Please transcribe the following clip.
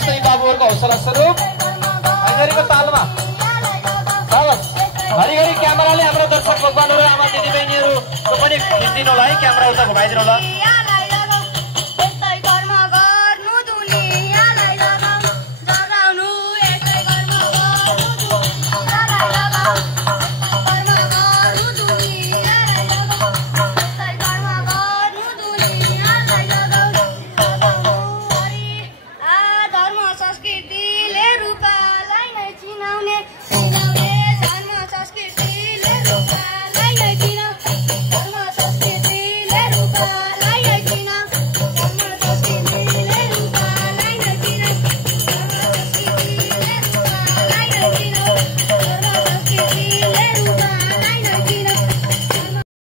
यस्तै बाबुहरूको हौसला स्वरूप घरिघरिको तालमा घरिघरि क्यामेराले हाम्रो दर्शक भगवानहरू आमा दिदीबहिनीहरूको पनि खिचिदिनु होला है, क्यामेरा उता घुमाइदिनु होला।